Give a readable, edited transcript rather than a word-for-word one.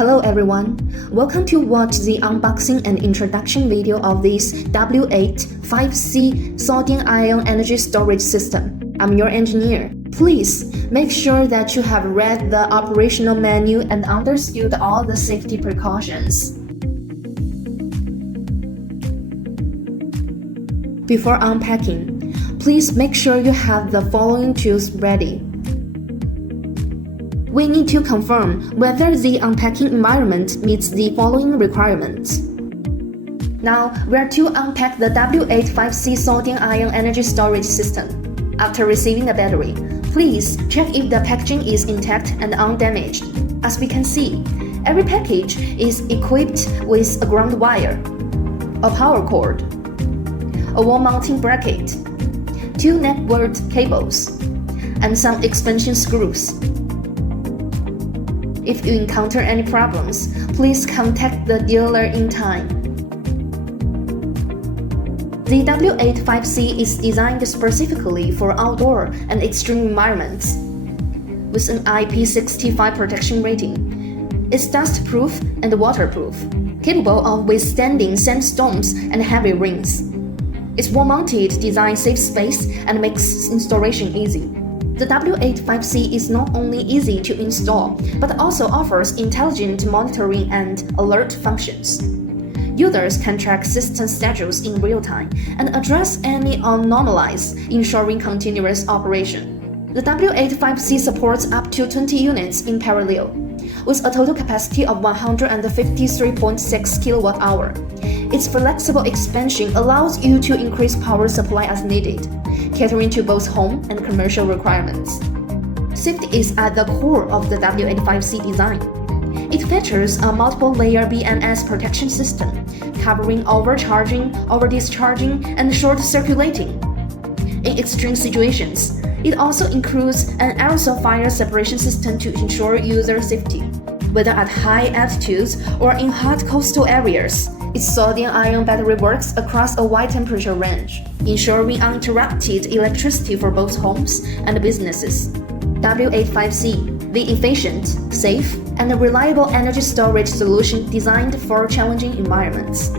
Hello everyone, welcome to watch the unboxing and introduction video of this W8-5C sodium-ion energy storage system. I'm your engineer. Please make sure that you have read the operational manual and understood all the safety precautions. Before unpacking, please make sure you have the following tools ready. We need to confirm whether the unpacking environment meets the following requirements. Now, we are to unpack the W8-5C sodium-ion energy storage system. After receiving the battery, please check if the packaging is intact and undamaged. As we can see, every package is equipped with a ground wire, a power cord, a wall mounting bracket, 2 networked cables, and some expansion screws. If you encounter any problems, please contact the dealer in time. The W8-5C is designed specifically for outdoor and extreme environments. With an IP65 protection rating, it's dust-proof and waterproof, capable of withstanding sandstorms and heavy rains. Its wall-mounted design saves space and makes installation easy. The W8-5C is not only easy to install, but also offers intelligent monitoring and alert functions. Users can track system schedules in real time and address any anomalies, ensuring continuous operation. The W8-5C supports up to 20 units in parallel, with a total capacity of 153.6 kWh. Its flexible expansion allows you to increase power supply as needed, catering to both home and commercial requirements. Safety is at the core of the W8-5C design. It features a multiple-layer BMS protection system, covering overcharging, overdischarging, and short-circuiting. In extreme situations, it also includes an aerosol fire separation system to ensure user safety, whether at high altitudes or in hot coastal areas. Its sodium-ion battery works across a wide temperature range, ensuring uninterrupted electricity for both homes and businesses. W8-5C, the efficient, safe, and reliable energy storage solution designed for challenging environments.